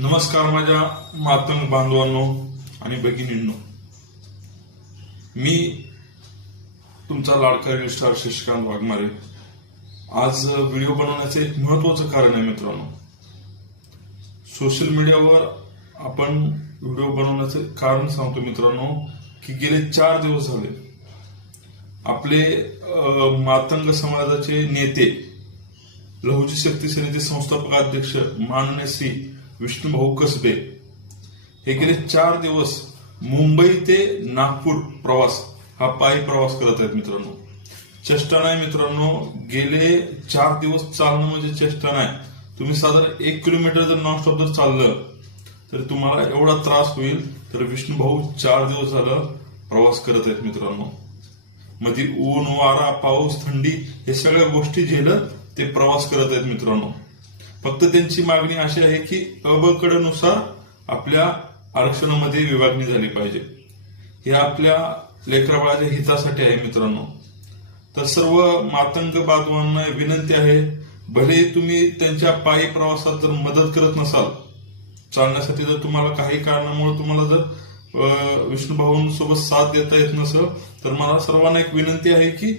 नमस्कार माझ्या मातंग बांधवांनो आणि भगिनींनो, मी तुमचा लाडका रील स्टार शशिकांत वाघमारे। आज व्हिडिओ बनवण्याचे एक महत्त्वाचं कारण आहे मित्रांनो। सोशल मीडियावर आपण व्हिडिओ बनवण्याचे कारण सांगतो मित्रांनो की गेले 4 दिवस झाले आपले मातंग समाजाचे नेते, लहुजी शक्ती सेनेचे संस्थापक अध्यक्ष माननीय श्री विष्णुभाऊ कसबे हे गेले 4 दिवस मुंबई ते नागपूर प्रवास हा पायी प्रवास करत आहेत मित्रांनो। चेष्टा नाही मित्रांनो, गेले 4 दिवस चालणं म्हणजे चेष्टा नाही। तुम्ही साधारण 1 किलोमीटर जर नॉनस्टॉप जर चाललं तर तुम्हाला एवढा त्रास होईल। तर विष्णुभाऊ 4 दिवस झालं प्रवास करत आहेत मित्रांनो। मध्ये ऊन, वारा, पाऊस, थंडी हे सगळ्या गोष्टी झेलत ते प्रवास करत आहेत मित्रांनो। फक्त त्यांची मागणी अशी आहे की अ ब क ड नुसार आपल्या आरक्षणामध्ये विभागणी झाली पाहिजे। हे आपल्या लेकराबाळाच्या हितासाठी आहे मित्रांनो। तर सर्व मातंग बांधवांना विनंती आहे, भले तुम्ही त्यांच्या पायी प्रवासात जर मदत करत नसाल, चालण्यासाठी जर तुम्हाला काही कारणामुळे तुम्हाला जर विष्णुभाऊंसोबत साथ देता येत नसेल, तर मला सर्वांना एक विनंती आहे की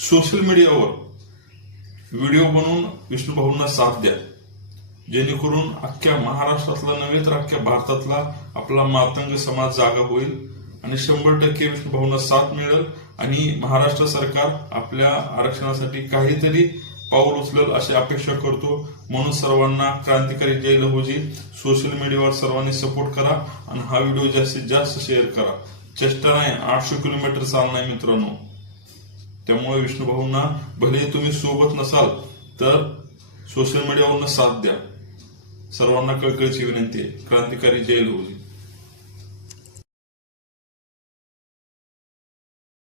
सोशल मीडियावर व्हिडिओ बनवून विष्णुभाऊंना साथ द्या, जेणेकरून अख्ख्या महाराष्ट्रातला नव्हे तर अख्ख्या भारतातला आपला मातंग समाज जागा होईल आणि 100% विष्णुभाऊंना साथ मिळेल आणि महाराष्ट्र सरकार आपल्या आरक्षणासाठी काहीतरी पाऊल उचलेल अशी अपेक्षा करतो। म्हणून सर्वांना क्रांतिकारी जय लहुजी सोशल मीडियावर सर्वांनी सपोर्ट करा आणि हा व्हिडिओ जास्तीत जास्त शेअर करा। चेष्टा नाही, 800 किलोमीटर चालणं आहे मित्रांनो। त्यामुळे विष्णुभाऊंना भले तुम्ही सोबत नसाल तर सोशल मीडियावरून साथ द्या। सर्वांना कळकळीची विनंती आहे। क्रांतिकारी जय लहुजी।